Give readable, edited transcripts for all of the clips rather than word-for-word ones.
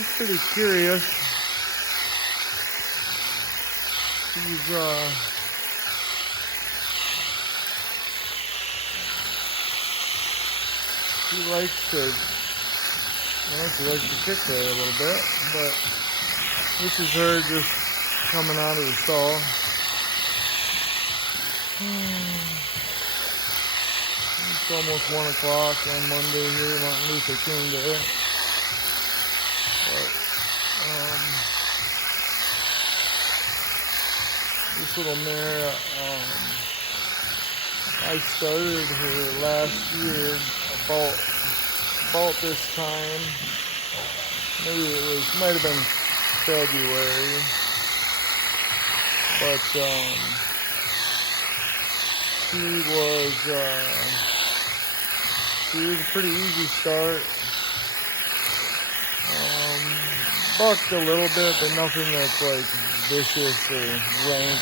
she's pretty curious. She likes to, she likes to kick there a little bit, but this is her just coming out of the stall. It's almost 1 o'clock on Monday here, Martin Luther King Day. But, this little mare, I started her last year about this time. Maybe might have been February. But she was a pretty easy start. Bucked a little bit, but nothing that's like vicious or rank.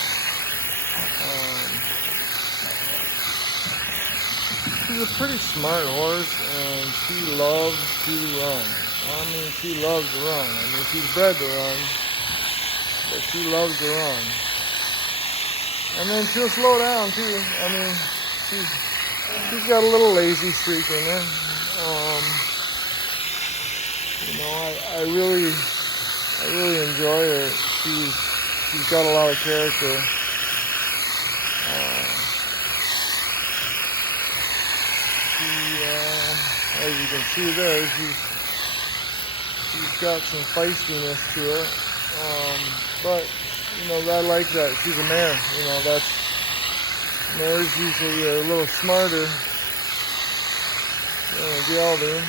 She's a pretty smart horse, and she loves to run. She loves to run. She's bred to run, but she loves to run. And then she'll slow down too. She's got a little lazy streak in her. I really enjoy her. She's got a lot of character. As you can see there, she's got some feistiness to her. But I like that. She's a mare. Mares usually are a little smarter than a gelding,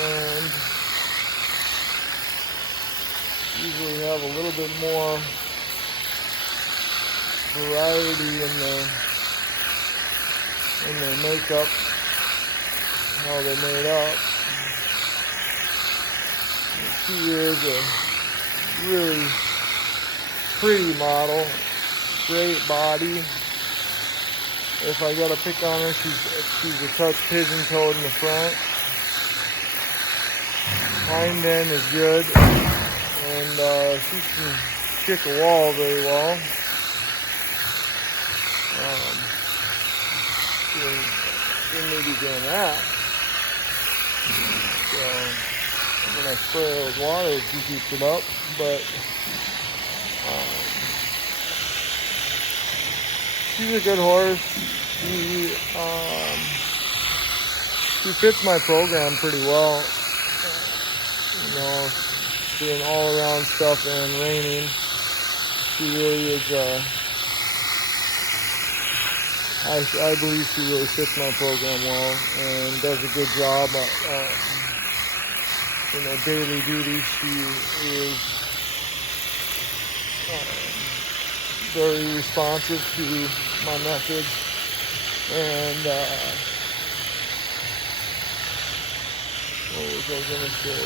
and usually have a little bit more variety in their makeup, how they're made up. She is a really pretty model, great body. If I gotta pick on her, she's a touch pigeon-toed in the front. Hind end is good, and she can kick a wall very well. Shouldn't be doing that. So I'm gonna spray her with water if she keeps it up, but she's a good horse. She fits my program pretty well. Doing all around stuff and reining. She really is. I believe she really fits my program well and does a good job. Daily duty, she is very responsive to my message, and what was I going to say?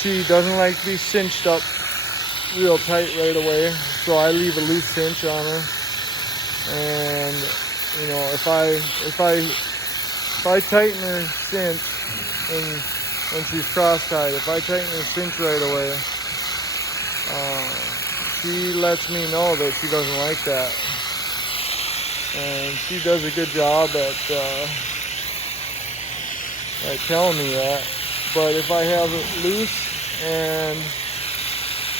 She doesn't like to be cinched up real tight right away, so I leave a loose cinch on her. And if I tighten her cinch when she's cross-tied, if I tighten her cinch right away, she lets me know that she doesn't like that. And she does a good job at telling me that. But if I have it loose and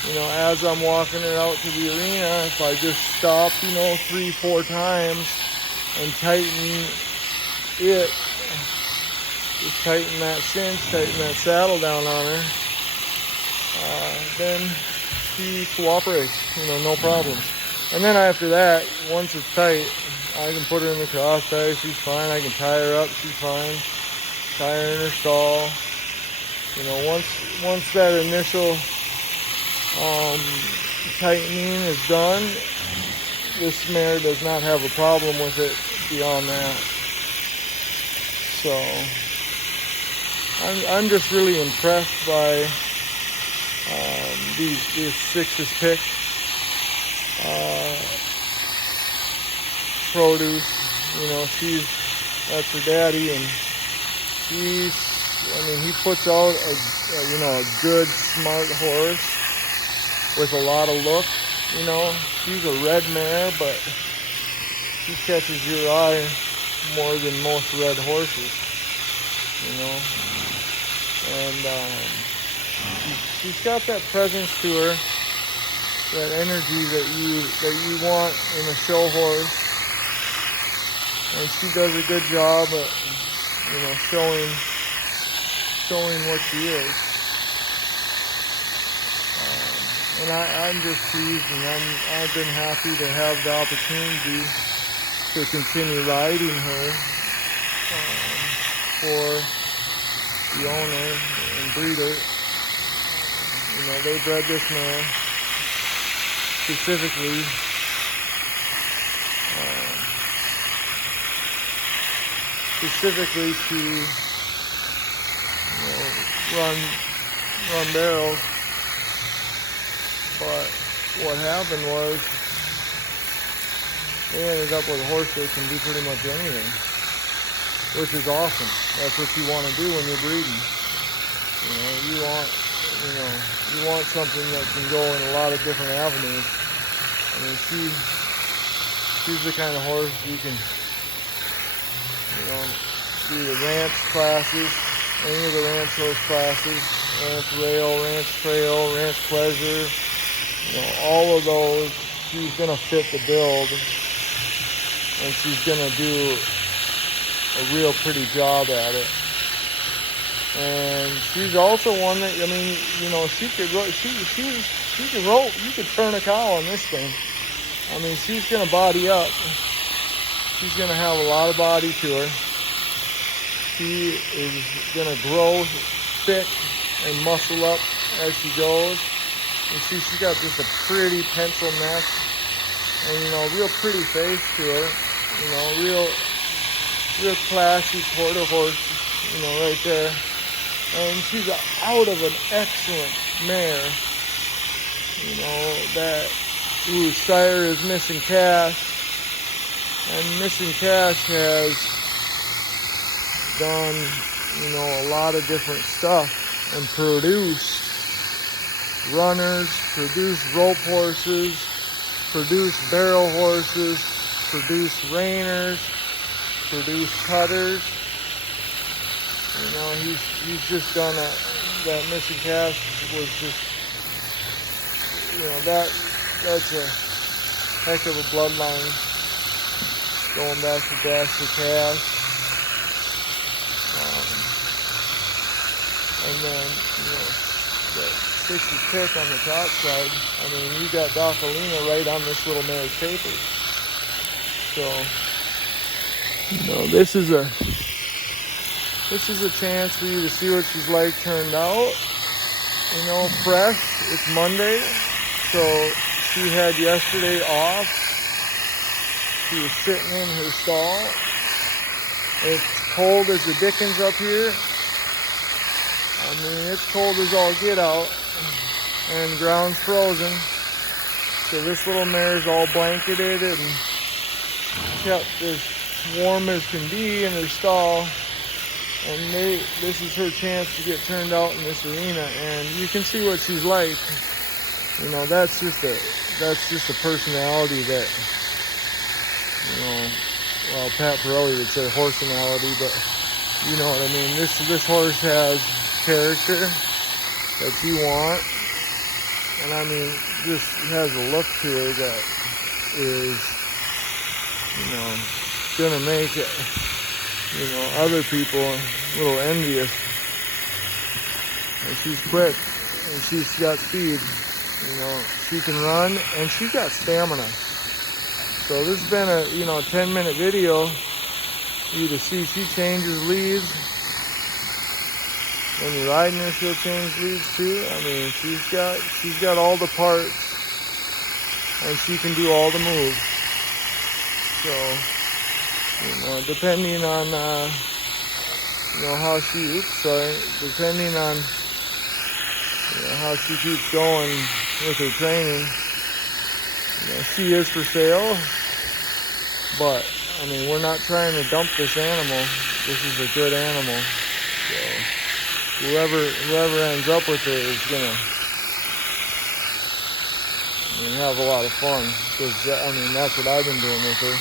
as I'm walking her out to the arena, if I just stop, 3-4 times and tighten it, just tighten that cinch, tighten that saddle down on her, then she cooperates, no problem. And then after that, once it's tight, I can put her in the cross tie, she's fine. I can tie her up, she's fine. Tie her in her stall. Once that initial tightening is done, this mare does not have a problem with it beyond that. So I'm just really impressed by these 6's pick produce. That's her daddy, and he puts out a good, smart horse with a lot of look. She's a red mare, but she catches your eye more than most red horses. And she's got that presence to her, that energy that you want in a show horse, and she does a good job at showing what she is. And I'm just pleased, and I've been happy to have the opportunity to continue riding her for the owner and breeder. They bred this mare specifically to run barrels. But what happened was they ended up with a horse that can do pretty much anything, which is awesome. That's what you want to do when you're breeding. You want something that can go in a lot of different avenues. She's the kind of horse you can, do the ranch classes, any of the ranch horse classes, ranch rail, ranch trail, ranch pleasure, all of those. She's gonna fit the build, and she's gonna do a real pretty job at it. And she's also one that, you could turn a cow on this thing. She's gonna body up. She's gonna have a lot of body to her. She is gonna grow thick and muscle up as she goes. And she's got just a pretty pencil neck, and real pretty face to her. Real classy quarter horse, right there. And she's out of an excellent mare, whose sire is Missing Cash. And Missing Cash has done, a lot of different stuff and produced runners, produced rope horses, produced barrel horses, produced reiners, produced cutters. He's just done that Missing Cash was just, that's a heck of a bloodline going back to Dasher Cash. And then, the 60 pick on the top side, you got Docalina right on this little mare's papers. So, this is a chance for you to see what she's like turned out. Fresh. It's Monday, so she had yesterday off. She was sitting in her stall. It's cold as the dickens up here. It's cold as all get out, and the ground's frozen. So this little mare's all blanketed and kept as warm as can be in her stall. And this is her chance to get turned out in this arena, and you can see what she's like. That's just a personality that, Pat Pirelli would say horsenality, but you know what I mean. This horse has character that you want, and just has a look to her that is, gonna make it, other people a little envious. And she's quick, and she's got speed. She can run, and she's got stamina. So this has been a 10-minute video for you to see. She changes leads. When you're riding her, she'll change leads too. She's got all the parts, and she can do all the moves. So, depending on how she depending on how she keeps going with her training, she is for sale. But we're not trying to dump this animal. This is a good animal. So whoever ends up with her is gonna have a lot of fun, because that's what I've been doing with her.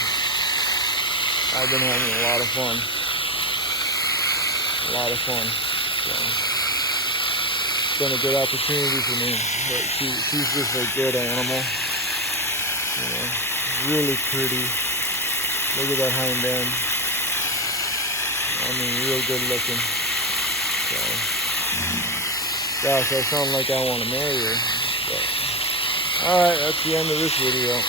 I've been having a lot of fun. So it's been a good opportunity for me. But she's just a good animal. Really pretty. Look at that hind end. Real good looking. So, gosh, I sound like I want to marry her. But, alright, that's the end of this video.